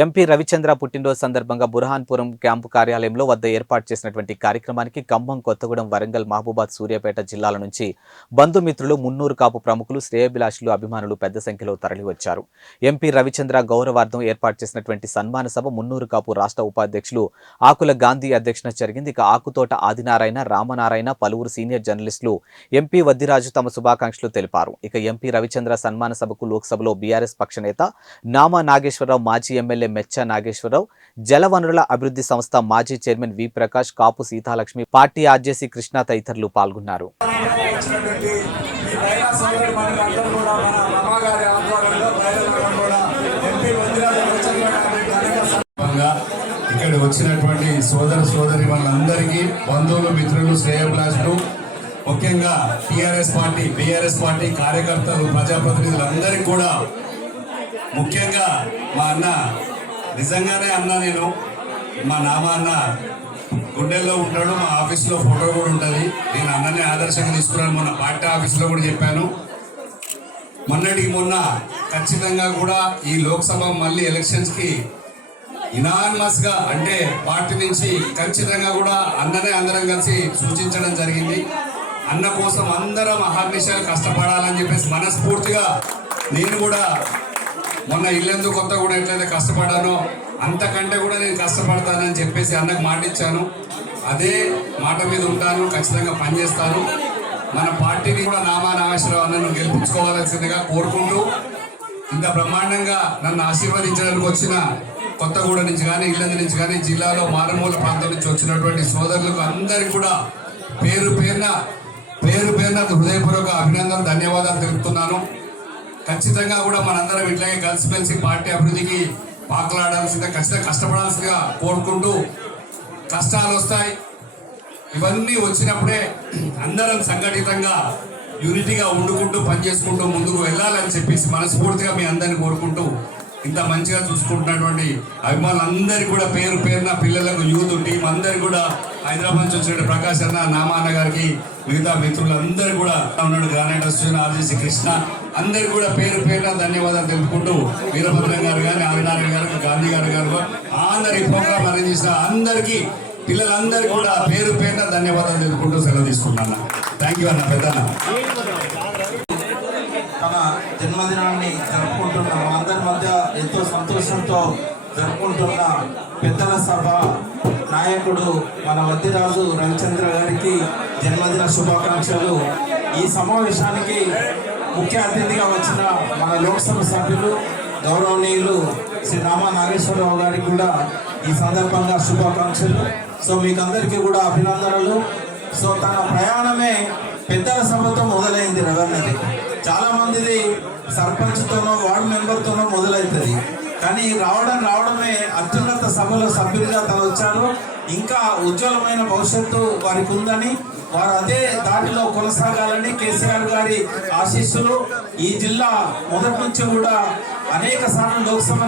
MP Ravichandra పుట్టినరోజు సందర్భంగా బుర్హాన్పురం camp కార్యాలయంలో వద్ద ఏర్పాటు చేసినటువంటి కార్యక్రమానికి ఖమ్మం, కొత్తగూడెం, వరంగల్, మహబూబాద్, సూర్యాపేట జిల్లాల నుంచి బంధుమిత్రులు, మున్నూరు కాపు ప్రముఖులు, శ్రేయోభిలాషులు, అభిమానులు పెద్ద సంఖ్యలో తరలివచ్చారు. ఎంపీ రవిచంద్ర గౌరవార్థం ఏర్పాటు చేసినటువంటి సన్మాన సభ మున్నూరు కాపు రాష్ట్ర ఉపాధ్యక్షులు ఆకుల గాంధీ అధ్యక్షన జరిగింది. ఇక ఆకుతోట ఆదినారాయణ, రామనారాయణ, పలువురు సీనియర్ జర్నలిస్టులు ఎంపీ వద్దిరాజు తమ శుభాకాంక్షలు తెలిపారు. ఇక ఎంపీ రవిచంద్ర సన్మాన సభకు లోక్సభలో బీఆర్ఎస్ పక్ష నేత నామా నాగేశ్వరరావు, మాజీ ఎమ్మెల్యే మెచ్చ నాగేశ్వరరావు, జలవనరుల అభివృద్ధి సంస్థ మాజీ చైర్మన్ వి ప్రకాష్, కాపు సీతాలక్ష్మి, పార్టీ ఆర్జేసీ కృష్ణ తదితరులు పాల్గొన్నారు. ఇక్కడ వచ్చినటువంటి సోదరి వాళ్ళందరికీ, బంధువులు, మిత్రులు, శ్రేయోభిలాషులు, ముఖ్యంగా టీఆర్ఎస్ పార్టీ, బీఆర్ఎస్ పార్టీ కార్యకర్తలు, ప్రజాప్రతినిధులందరికీ కూడా, ముఖ్యంగా మా అన్న, నిజంగానే అన్న, నేను మా నామ అన్న గుండెల్లో ఉంటాడు, మా ఆఫీస్లో ఫోటో కూడా ఉంటుంది. నేను అన్ననే ఆదర్శంగా తీసుకున్నాను. మొన్న పార్టీ ఆఫీస్లో కూడా చెప్పాను. మొన్నటికి మొన్న ఖచ్చితంగా కూడా ఈ లోక్సభ మళ్ళీ ఎలక్షన్స్కి యునానిమస్గా, అంటే పార్టీ నుంచి ఖచ్చితంగా కూడా అన్ననే అందరం కలిసి సూచించడం జరిగింది. అన్న కోసం అందరం అహర్నిశలు కష్టపడాలని చెప్పేసి మనస్ఫూర్తిగా నేను కూడా మొన్న ఇల్లెందు కొత్త కూడా ఎట్లయితే కష్టపడానో అంతకంటే కూడా నేను కష్టపడతానని చెప్పేసి అన్నకు మాట ఇచ్చాను. అదే మాట మీద ఉంటాను, ఖచ్చితంగా పనిచేస్తాను. మన పార్టీని కూడా నామా నాగేశ్వరరావు అన్నను గెలిపించుకోవాల్సిందిగా కోరుకుంటూ, ఇంత బ్రహ్మాండంగా నన్ను ఆశీర్వదించడానికి వచ్చిన కొత్తగూడ నుంచి కానీ, ఇల్లందు నుంచి కానీ, జిల్లాలో మారుమూల ప్రాంతం నుంచి వచ్చినటువంటి సోదరులకు అందరికీ కూడా పేరు పేరున హృదయపూర్వక అభినందనలు, ధన్యవాదాలు తెలుపుతున్నాను. ఖచ్చితంగా కూడా మనందరం ఇట్లాగే కలిసిమెలిసి పార్టీ అభివృద్ధికి పాకులాడాల్సిందే, ఖచ్చితంగా కష్టపడాల్సిందిగా కోరుకుంటూ, కష్టాలు వస్తాయి, ఇవన్నీ వచ్చినప్పుడే అందరం సంఘటితంగా యూనిటీగా ఉండుకుంటూ పనిచేసుకుంటూ ముందుకు వెళ్ళాలని చెప్పేసి మనస్ఫూర్తిగా మీ అందరిని కోరుకుంటూ, ఇంత మంచిగా చూసుకుంటున్నటువంటి అభిమానులందరికీ కూడా పేరు పేరున, పిల్లలకు, యూత్ టీం అందరికీ కూడా, హైదరాబాద్ నుంచి వచ్చిన ప్రకాష్ అన్న, నామాన్న గారికి, మిగతా మిత్రులందరూ కూడా ఉన్నాడు, గ్రానైట్ అసోసియేషన్, ఆర్జేసీ కృష్ణ, అందరికీ కూడా పేరు పేరున ధన్యవాదాలు తెలుపుకుంటూ, వీరభద్రం గారు కానీ, ఆదినారాయణ గారు, గాంధీ గారు అందరి ప్రోగ్రాం అరేంజ్ చేసిన అందరికీ, పిల్లలందరికీ కూడా పేరు పేరున ధన్యవాదాలు తెలుపుకుంటూ సెలవు తీసుకుంటున్నా. థ్యాంక్ యూ అన్న. పెద్దన్న తన జన్మదినాన్ని జరుపుకుంటున్న మా అందరి మధ్య ఎంతో సంతోషంతో జరుపుకుంటున్న పెద్దల సభ నాయకుడు మన వద్దిరాజు రవిచంద్ర గారికి జన్మదిన శుభాకాంక్షలు. ఈ సమావేశానికి ముఖ్య అతిథిగా వచ్చిన మన లోక్సభ సభ్యులు గౌరవనీయులు శ్రీ నామా నాగేశ్వరరావు గారికి కూడా ఈ సందర్భంగా శుభాకాంక్షలు. సో మీకు అందరికీ కూడా అభినందనలు. సో తన ప్రయాణమే పెద్దల సభతో మొదలైంది. రవన్నది చాలా మందిది సర్పంచ్తోనో వార్డు మెంబర్తోనో మొదలవుతుంది, కానీ రావడమే అత్యున్నత సభలో సభ్యులుగా తను వచ్చారు. ఇంకా ఉజ్వలమైన భవిష్యత్తు వారికి ఉందని, వారు అదే దారిలో కొనసాగాలని కేసీఆర్ గారి ఆశీస్సులు. ఈ జిల్లా మొదటి నుంచి కూడా అనేక సార్లు లోక్సభ